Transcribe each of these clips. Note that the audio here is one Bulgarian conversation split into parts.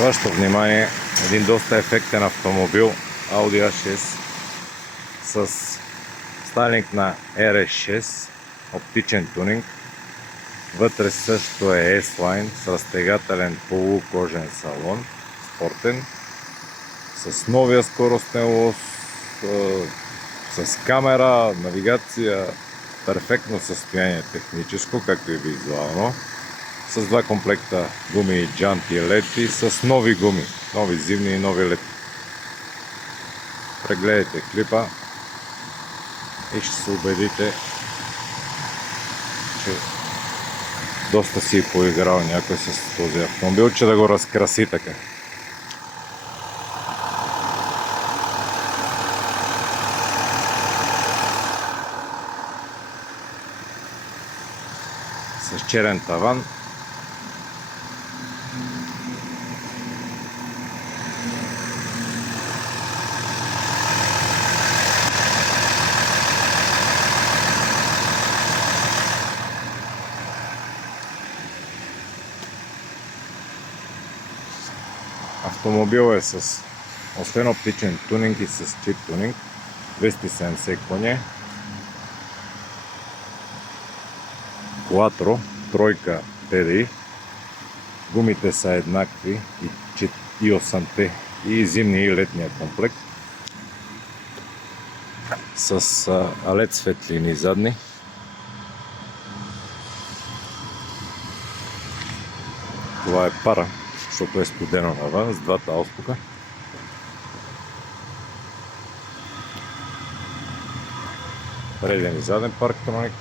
Вашето внимание един доста ефектен автомобил Audi A6 с стайлинг на RS6, оптичен тунинг. Вътре също е S-Line с разтегателен полукожен салон, спортен, с новия скоростен лост, с камера, навигация, перфектно състояние техническо, както и визуално, с два комплекта гуми, джанти и лети, с нови гуми, нови зимни и нови лети. Прегледайте клипа и ще се убедите, че доста си поиграл някой с този автомобил, че да го разкраси така. С черен таван. Автомобил е с, освен оптичен тунинг, и с чип тунинг, 270 коня, Quattro, тройка TDI, гумите са еднакви и 8-те, и зимния и летния комплект, с LED светлини задни. Това е пара, защото е студено навън, с двата ауспука. Преден и заден парктроник.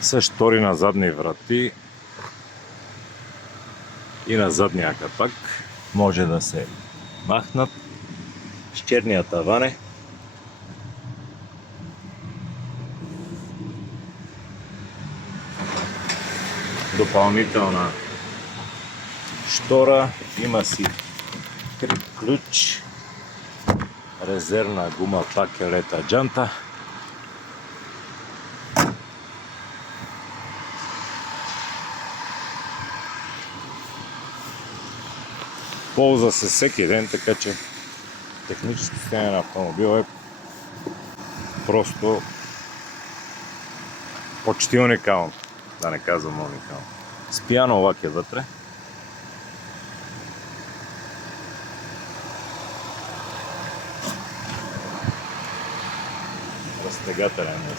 С штори на задни врати и на задния капак, може да се махнат, с черния таван. Допълнителна штора, има си ключ, резервна гума, пак е лета джанта. Ползва се всеки ден, така че техническо състояние на автомобил е просто почти уникално, да не казвам уникално. С пиано лак е вътре. Разтегателен е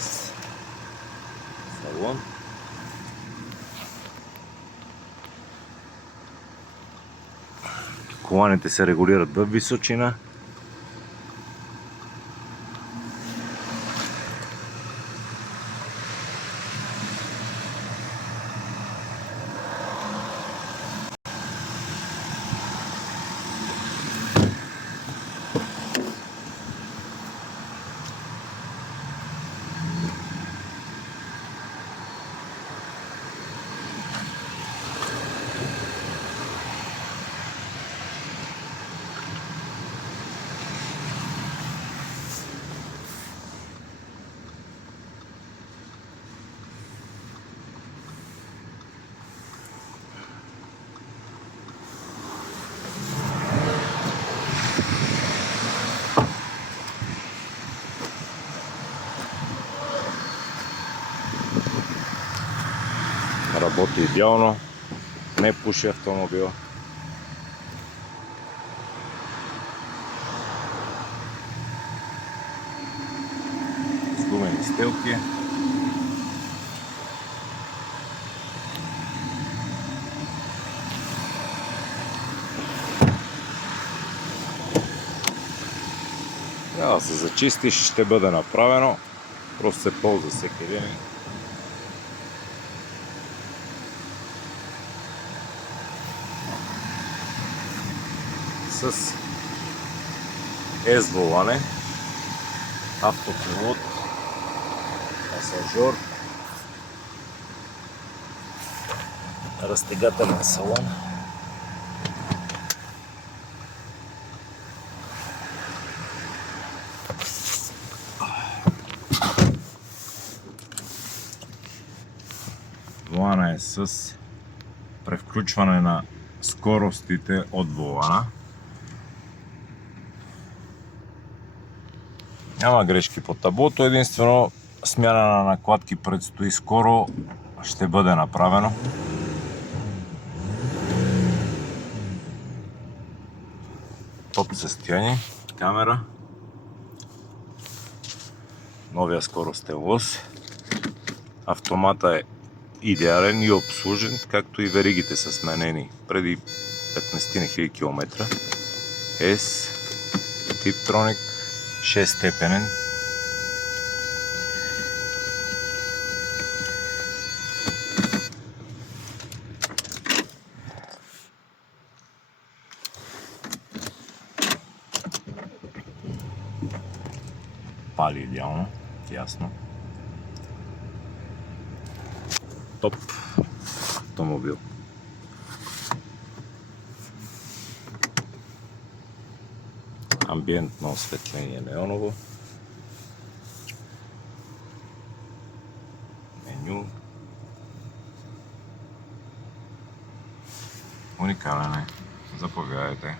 салон. Коланите се регулират в височина. Работи идеално, не пуши автомобила. С гумени стелки. трябва да се зачисти, ще бъде направено. Просто се ползва всеки ден. С S-волане, автопилот, пасажор, разтегателен салон. Волана е с превключване на скоростите от волана. Няма грешки по таблото, единствено смяна на накладки предстои скоро, ще бъде направено. Топ състояние, камера, новия скоростен лъс, автомата е идеален и обслужен, както и веригите са сменени преди 15 000 км. S, Tiptronic, 6-степенен. Пали идеално, ясно. Топ автомобил. Амбиентно осветление неоново. Меню. Уникален е. Заповядайте.